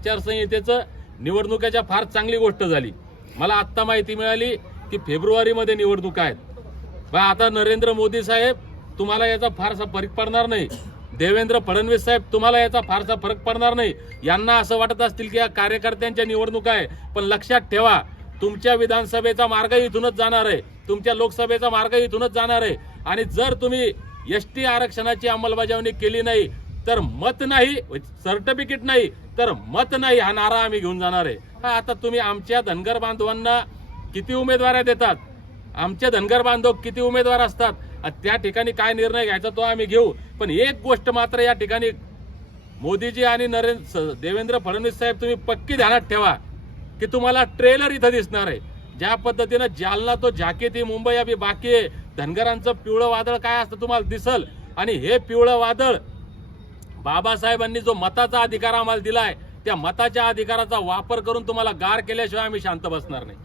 आचारसंहितेचं निवडणुकीच्या फार चांगली गोष्ट झाली। मला आत्ता माहिती मिळाली की फेब्रुवारीमध्ये निवडणुका आहेत। बा आता नरेंद्र मोदी साहेब तुम्हाला याचा फारसा फरक पडणार नाही, देवेंद्र फडणवीस साहेब तुम्हाला याचा फारसा फरक पडणार नाही। यांना असं वाटत असतील की या कार्यकर्त्यांच्या निवडणुका आहे, पण लक्षात ठेवा तुमच्या विधानसभेचा मार्ग इथूनच जाणार आहे, तुमच्या लोकसभेचा मार्ग इथूनच जाणार आहे। आणि जर तुम्ही एसटी आरक्षणाची अंमलबजावणी केली नाही तर मत नाही, सर्टिफिकेट नाही तर मत नाही हा नारा आम्ही घेऊन जाणार आहे। आता तुम्ही आमच्या धनगर बांधवांना किती उमेदवार देतात, आमचे धनगर बांधव किती उमेदवार असतात, त्या ठिकाणी काय निर्णय घ्यायचा तो आम्ही घेऊ। पण एक गोष्ट मात्र या ठिकाणी मोदीजी आणि देवेंद्र फडणवीस साहेब तुम्ही पक्की ध्यानात ठेवा की तुम्हाला ट्रेलर इथं दिसणार आहे। ज्या पद्धतीने जालना तो झाकीती मुंबई अभी बाकी आहे, धनगरांचं पिवळं वादळ काय असतं तुम्हाला दिसल। आणि हे पिवळं वादळ बाबासाहेबांनी जो मताचा अधिकार आम्हाला दिलाय त्या मताच्या अधिकाराचा वापर करून तुम्हाला गार केल्याशिवाय आम्ही शांत बसणार नाही।